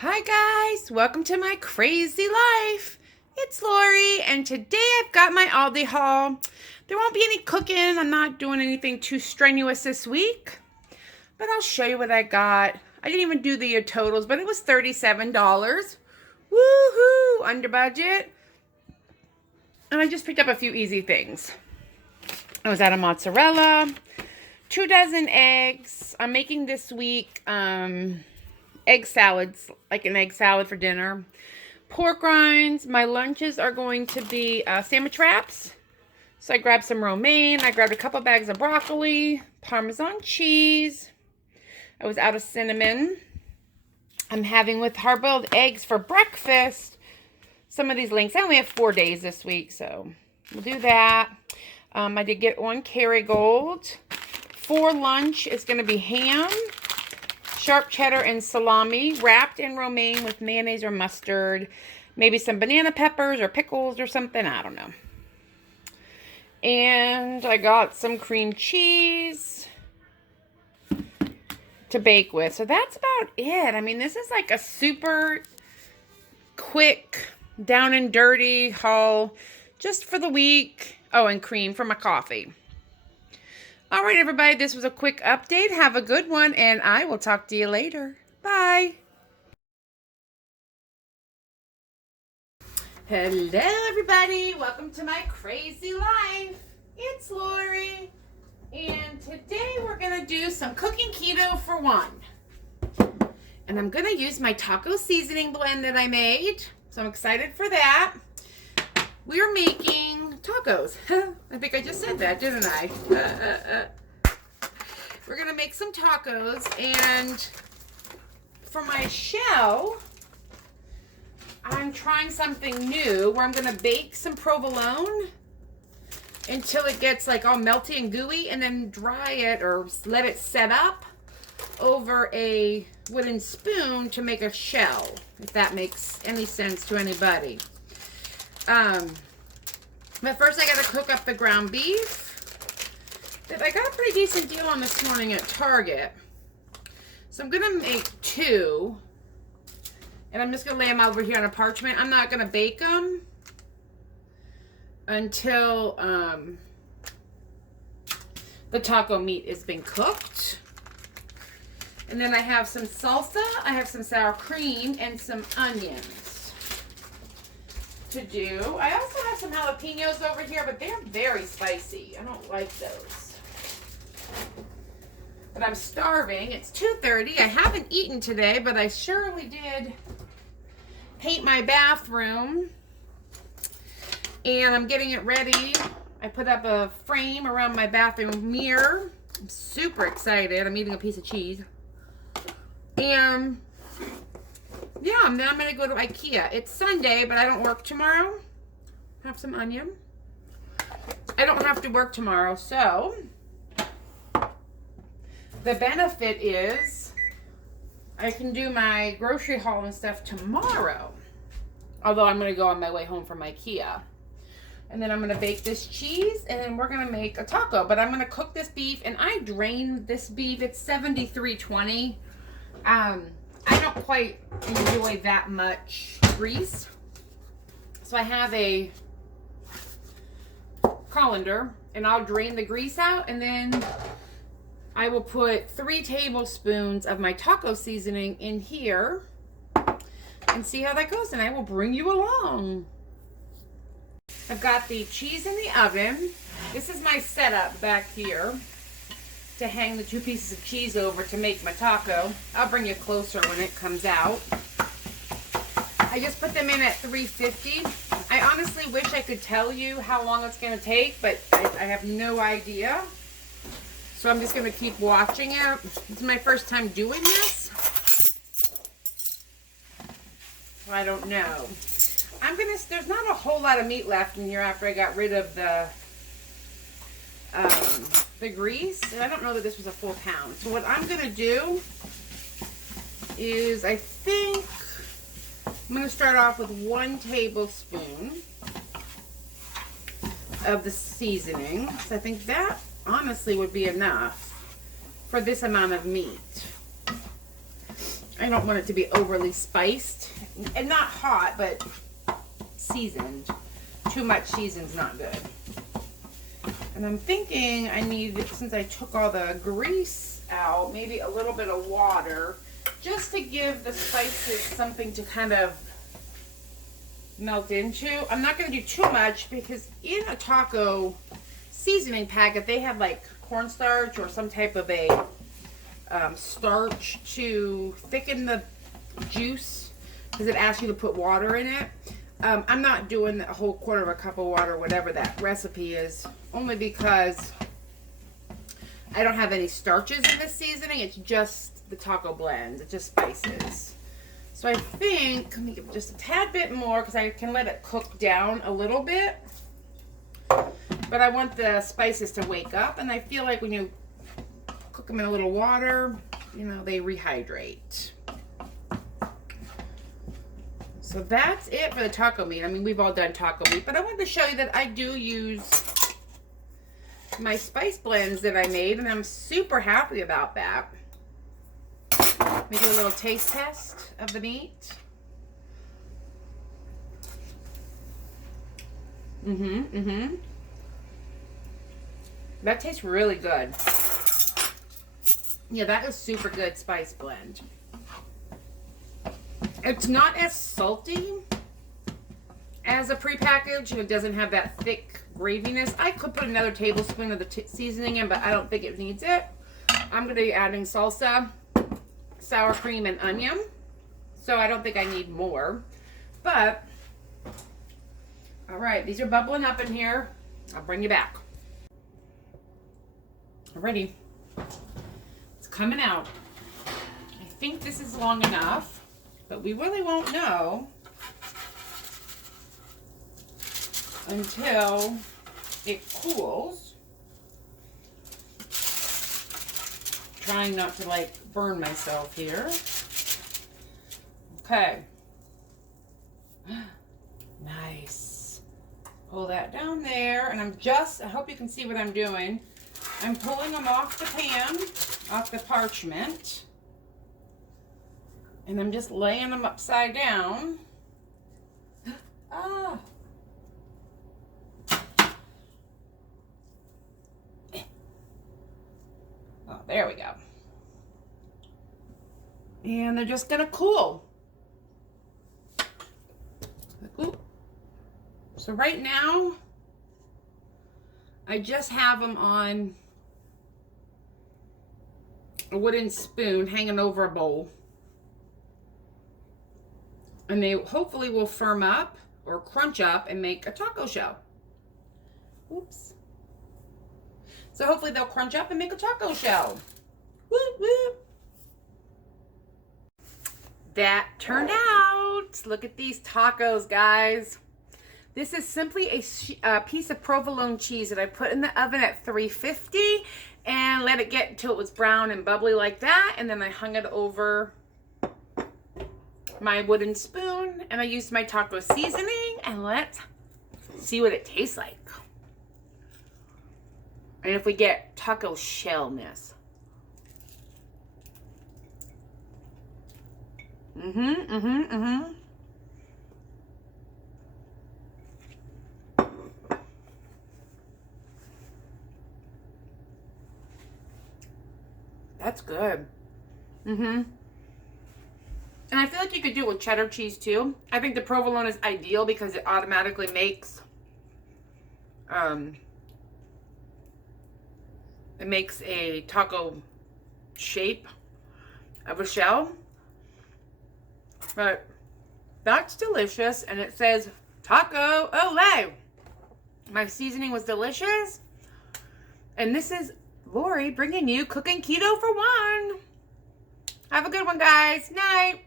Hi guys, welcome to my crazy life. It's Lori, and today I've got my Aldi haul. There won't be any cooking. I'm not doing anything too strenuous this week, but I'll show you what I got. I didn't even do the totals, but it was $37. Woohoo! Under budget. And I just picked up a few easy things. I was out of mozzarella, 2 dozen eggs. I'm making this week egg salads, like an egg salad for dinner. Pork rinds. My lunches are going to be sandwich wraps. So I grabbed some romaine. I grabbed a couple bags of broccoli, Parmesan cheese. I was out of cinnamon. I'm having with hard-boiled eggs for breakfast. Some of these links. I only have 4 days this week, so we'll do that. I did get one Kerrygold. For lunch, it's going to be ham, sharp cheddar, and salami, wrapped in romaine with mayonnaise or mustard. Maybe some banana peppers or pickles or something. I don't know. And I got some cream cheese to bake with. So that's about it. I mean, this is like a super quick, down and dirty haul just for the week. Oh, and cream for my coffee. All right, everybody, this was a quick update. Have a good one, and I will talk to you later. Bye. Hello, everybody. Welcome to my crazy life. It's Lori, and today we're going to do some cooking keto for one. And I'm going to use my taco seasoning blend that I made, so I'm excited for that. We're making tacos. I think I just said that, didn't I? We're going to make some tacos, and for my shell, I'm trying something new where I'm going to bake some provolone until it gets like all melty and gooey, and then dry it or let it set up over a wooden spoon to make a shell, if that makes any sense to anybody. But first I got to cook up the ground beef that I got a pretty decent deal on this morning at Target. So I'm going to make 2. And I'm just going to lay them over here on a parchment. I'm not going to bake them until the taco meat has been cooked. And then I have some salsa, I have some sour cream, and some onions to do. I also have some jalapenos over here, but they're very spicy. I don't like those. But I'm starving. It's 2:30. I haven't eaten today, but I surely did paint my bathroom. And I'm getting it ready. I put up a frame around my bathroom mirror. I'm super excited. I'm eating a piece of cheese. And yeah, then I'm going to go to IKEA. It's Sunday, but I don't work tomorrow. Have some onion. I don't have to work tomorrow, so the benefit is I can do my grocery haul and stuff tomorrow. Although I'm going to go on my way home from IKEA. And then I'm going to bake this cheese, and then we're going to make a taco. But I'm going to cook this beef, and I drained this beef. It's 73.20. I don't quite enjoy that much grease. So I have a colander, and I'll drain the grease out, and then I will put 3 tablespoons of my taco seasoning in here and see how that goes, and I will bring you along. I've got the cheese in the oven. This is my setup back here to hang the 2 pieces of cheese over to make my taco. I'll bring you closer when it comes out. I just put them in at 350. I honestly wish I could tell you how long it's going to take, but I have no idea. So I'm just going to keep watching it. This is my first time doing this. So I don't know. There's not a whole lot of meat left in here after I got rid of the grease, and I don't know that this was a full pound. So what I'm going to do is I think I'm going to start off with 1 tablespoon of the seasoning. So I think that honestly would be enough for this amount of meat. I don't want it to be overly spiced. And not hot, but seasoned. Too much seasoned's not good. And I'm thinking I need, since I took all the grease out, maybe a little bit of water, just to give the spices something to kind of melt into. I'm not going to do too much because in a taco seasoning packet, they have like cornstarch or some type of a starch to thicken the juice, because it asks you to put water in it. I'm not doing a whole quarter of a cup of water, whatever that recipe is, only because I don't have any starches in this seasoning. It's just the taco blends. It's just spices. So I think, let me give just a tad bit more, because I can let it cook down a little bit. But I want the spices to wake up, and I feel like when you cook them in a little water, you know, they rehydrate. So that's it for the taco meat. I mean, we've all done taco meat, but I wanted to show you that I do use my spice blends that I made, and I'm super happy about that. Let me do a little taste test of the meat. That tastes really good. Yeah, that is super good spice blend. It's not as salty as a prepackaged, and it doesn't have that thick graviness. I could put another tablespoon of the seasoning in, but I don't think it needs it. I'm going to be adding salsa, sour cream, and onion, so I don't think I need more. But, all right, these are bubbling up in here. I'll bring you back. Alrighty, it's coming out. I think this is long enough, but we really won't know until it cools. Trying not to like burn myself here. Okay. Nice. Pull that down there, and I hope you can see what I'm doing. I'm pulling them off the pan, off the parchment, and I'm just laying them upside down. Ah. Oh, there we go. And they're just gonna cool. Ooh. So right now, I just have them on a wooden spoon hanging over a bowl. And they hopefully will firm up or crunch up and make a taco shell. Oops. So hopefully they'll crunch up and make a taco shell. Whoop, whoop. That turned out. Look at these tacos, guys. This is simply a piece of provolone cheese that I put in the oven at 350 and let it get until it was brown and bubbly like that. And then I hung it over my wooden spoon, and I used my taco seasoning, and let's see what it tastes like. And if we get taco shellness. That's good. And I feel like you could do it with cheddar cheese too. I think the provolone is ideal because it automatically makes a taco shape of a shell. But that's delicious, and it says taco ole. My seasoning was delicious. And this is Lori bringing you Cooking Keto for One. Have a good one, guys. Night.